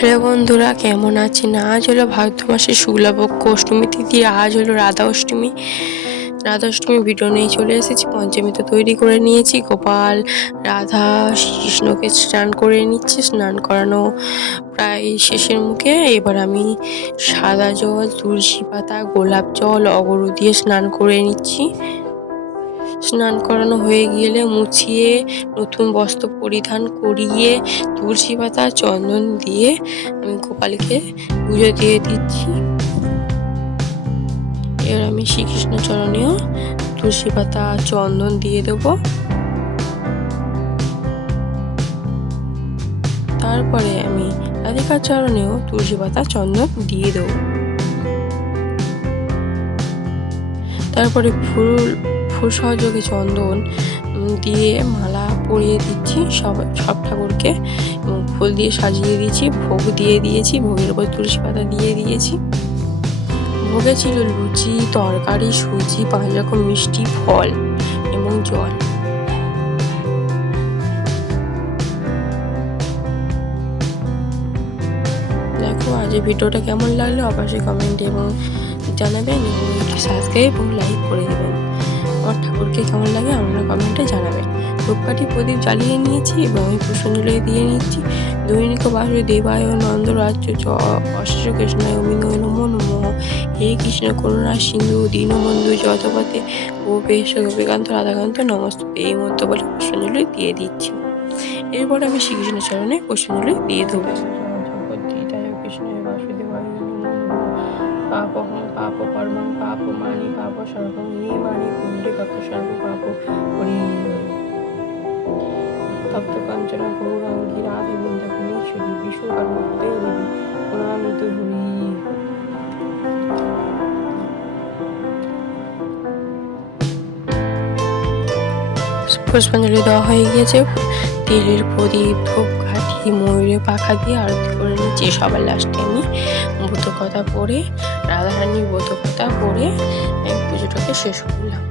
Hello বন্ধুরা, কেমন আছেন? আজ হলো ভাদ্র মাসের শুক্লাপক্ষ অষ্টমী তিথি। আজ হলো রাধা অষ্টমী। রাধা অষ্টমী ভিডিও নিয়ে চলে এসেছি। পঞ্চমী তো তৈরি করে নিয়েছি। গোপাল, রাধা, কৃষ্ণকে স্নান করে নিচ্ছে। স্নান করানো প্রায় শেষের মুখে। এবার আমি সাদা জল, তুলসী পাতা, গোলাপ জল, অগরু দিয়ে স্নান করে নিচ্ছি। স্নান করানো হয়ে গেলে মুছিয়ে নতুন বস্ত্র পরিধান করিয়ে তুলসী পাতা চন্দন দিয়ে আমি গোপালকে পুজো দিয়ে দিচ্ছি। এবার আমি শ্রীকৃষ্ণ চরণেও তুলসী পাতা চন্দন দিয়ে দেব। তারপরে আমি রাধিকার চরণেও তুলসী পাতা চন্দন দিয়ে দেব। তারপরে ফুল সহযোগে চন্দন দিয়ে মালা পরিয়ে দিচ্ছি সব ঠাকুরকে, এবং ফুল দিয়ে সাজিয়ে দিয়েছি। ভোগ দিয়ে দিয়েছি, ভোগের উপর তুলসী পাতা দিয়ে দিয়েছি। ভোগে ছিল লুচি, তরকারি, সুজি, 5 রকম মিষ্টি, ফল এবং জল। দেখো আজ এই ভিডিওটা কেমন লাগলো অবশ্যই কমেন্ট এবং জানাবেন, এবং একটু সাবস্ক্রাইব এবং লাইক করে দেবেন। আমার ঠাকুরকে কেমন লাগে আপনারা কমেন্টে জানাবেন। ধূপকাঠি প্রদীপ জ্বালিয়ে নিয়েছি এবং আমি পুষ্পাঞ্জলি দিয়ে নিচ্ছি। দৈনিক বাসুদেবায় নন্দরাজ্য চ অশেষ কৃষ্ণায় অভিনয় নমো নমঃ। হে কৃষ্ণ করুণা সিন্ধু দীনবন্ধু জগৎপতে গোপেশ গোপীকান্ত রাধাকান্ত নমস্তুতে। এই মন্ত্র বলে পুষ্পাঞ্জলি দিয়ে দিচ্ছি। এরপরে আমি শ্রীকৃষ্ণ চরণে পুষ্পাঞ্জলি দিয়ে দেবো। কৃষ্ণায় বাসুদেবায় নমো নমঃ। পাপহং পাপ কর্মং পাপ মানি পাপ সর্বং য়ে মানি পুণ্ডে পাপ সর্ব পাপ হরি। তপ্ত কাঞ্চন গৌরাঙ্গী রাধে বৃন্দাবনেশ্বরী বিশ্বকর্মা দেবী প্রণামিত হরি। পুষ্পাঞ্জলি দেওয়া হয়ে গিয়েছে। তেলের প্রদীপ, ধূপকাঠি, ময়ূরের পাখা দিয়ে আরতি করে নিচ্ছি। সবার লাস্টে আমি ব্রত কথা পড়ে, রাধারানীর ব্রত কথা পড়ে পুজোটাকে শেষ করলাম।